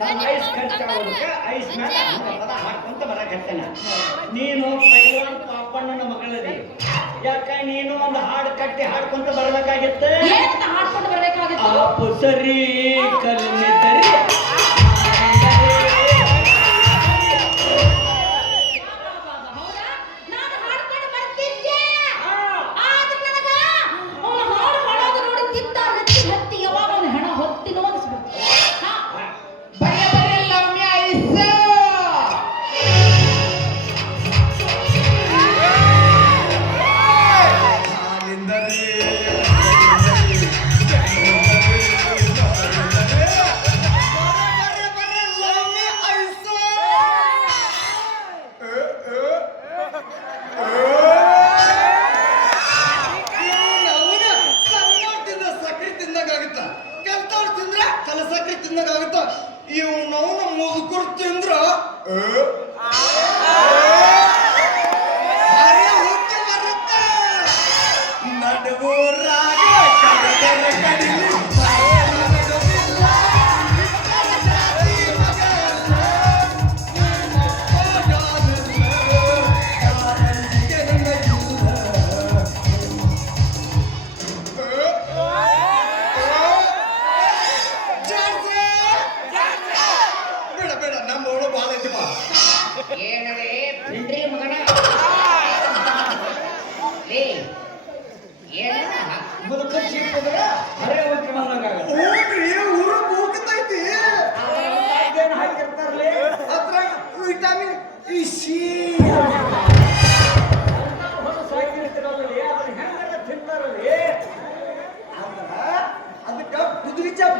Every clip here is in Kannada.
ತನ್ನ ಐಸ್ ಕಟ್ಟಾಗೋದಕ್ಕೆ ಐಸ್ ಮ್ಯಾಗ ಪದ ಹಾಡ್ಕೊಂತ ಬರಕತ್ತೇನ. ನೀನು ಪೈಲ್ವಾನ್ ಪಾಪಣ್ಣನ ಮಗಳದಿ, ಯಾಕ ನೀನು ಒಂದು ಹಾಡು ಕಟ್ಟಿ ಹಾಡ್ಕೊಂತ ಬರ್ಬೇಕಾಗಿತ್ತು. ಹಾಡ್ಕೊಂಡು ಬರ್ಬೇಕಾಗಿತ್ತು. ಆಪು ಸರಿ ಕಲ್ಮೆದ್ದರಿ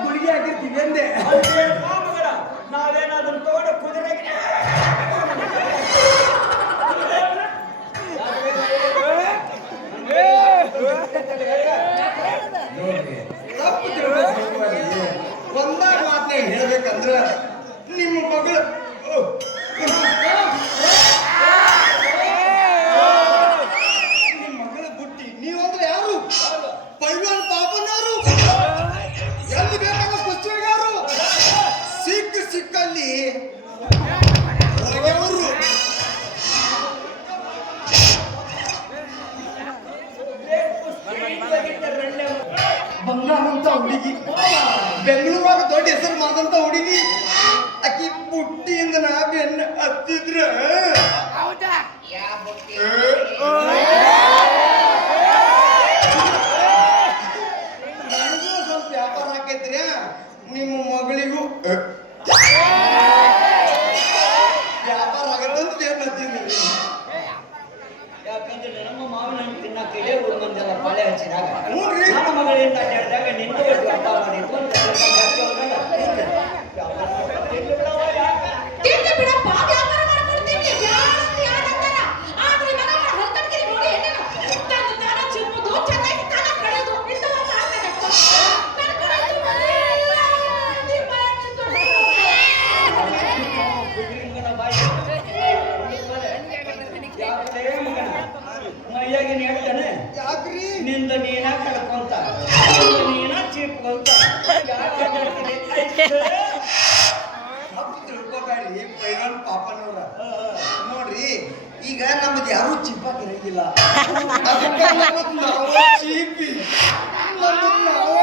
ಗುಳಿಗೆ ಆಗಿರ್ತೀವಿ ಅಂದೆ. ನಾವೇನಾದ್ರೂ ತಗೊಂಡು ಕುದುರೆ ಒಂದಾಗ ಮಾತನ್ನ ಹೇಳ್ಬೇಕಂದ್ರ ನಿಮ್ಮ ಮಗಳು ನಿಮ್ಮ ಮಗಳ ಬುಟ್ಟಿ ನೀವಂದ್ರೆ ಯಾರು? ಪೈಲ್ವಾನ್ ಪಾಪನವರು. ಎಲ್ಲಿ ಬೇಕಾದ ಪಶ್ಚಿಮಗಾರು ಸಿಕ್ಕಲ್ಲಿ ಅವರು ಬಂಗಾರ ಅಂತ ಹುಡುಗಿ, ಬೆಂಗಳೂರಾಗ ದೊಡ್ಡ ಹೆಸರು ಮಾಡಿದಂತ ಹುಡುಗಿ. ಆಕಿ ಪುಟ್ಟಿಯಿಂದ ನಾ ಬೆನ್ನ ಹತ್ತಿದ್ರ ನನಗೂ ಸ್ವಲ್ಪ ವ್ಯಾಪಾರ ಹಾಕೈತ್ರಿ. ನಿಮ್ಮ ಮಗಳಿಗೂ ವ್ಯಾಪಾರ ಆಗತ್ತಂತ ಏನ್ ಹತ್ತಿದ್ರಿ? ಯಾಕಂದ್ರೆ ನಮ್ಮ ಮಾವಿನ ಹಣ್ಣು ತಿನ್ನಕ್ಕೆ ಊರು ಮಂದೆಲ್ಲ ಪಾಳೆ ಹಚ್ಚಿದಾಗ ನನ್ನ ಮಗಳಿಂದ ಅಡ್ಡಾಡಿದಾಗ ನಿನ್ನ ವ್ಯಾಪಾರ ಮಾಡಿತ್ತು ಅಂತ ಮೈಯಾಗಿನ ಹೇಳ್ತಾನೆ. ಯಾಕ್ರಿ ನಿಂದ ನೀನ ಕಡ್ಕೊಂತ ನೀನ ಚೀಪ್ಕೊಂತ ತಿಳ್ಕೊಬೇಡ್ರಿ ಪೈಲ್ವಾನ್ ಪಾಪನವ್ರ. ನೋಡ್ರಿ ಈಗ ನಮ್ದು ಯಾರು ಚಿಪ್ಪಾಗಿರಂಗಿಲ್ಲ, ಅದಕ್ಕೆ ನಾವು ಚೀಪಿ ನಾವು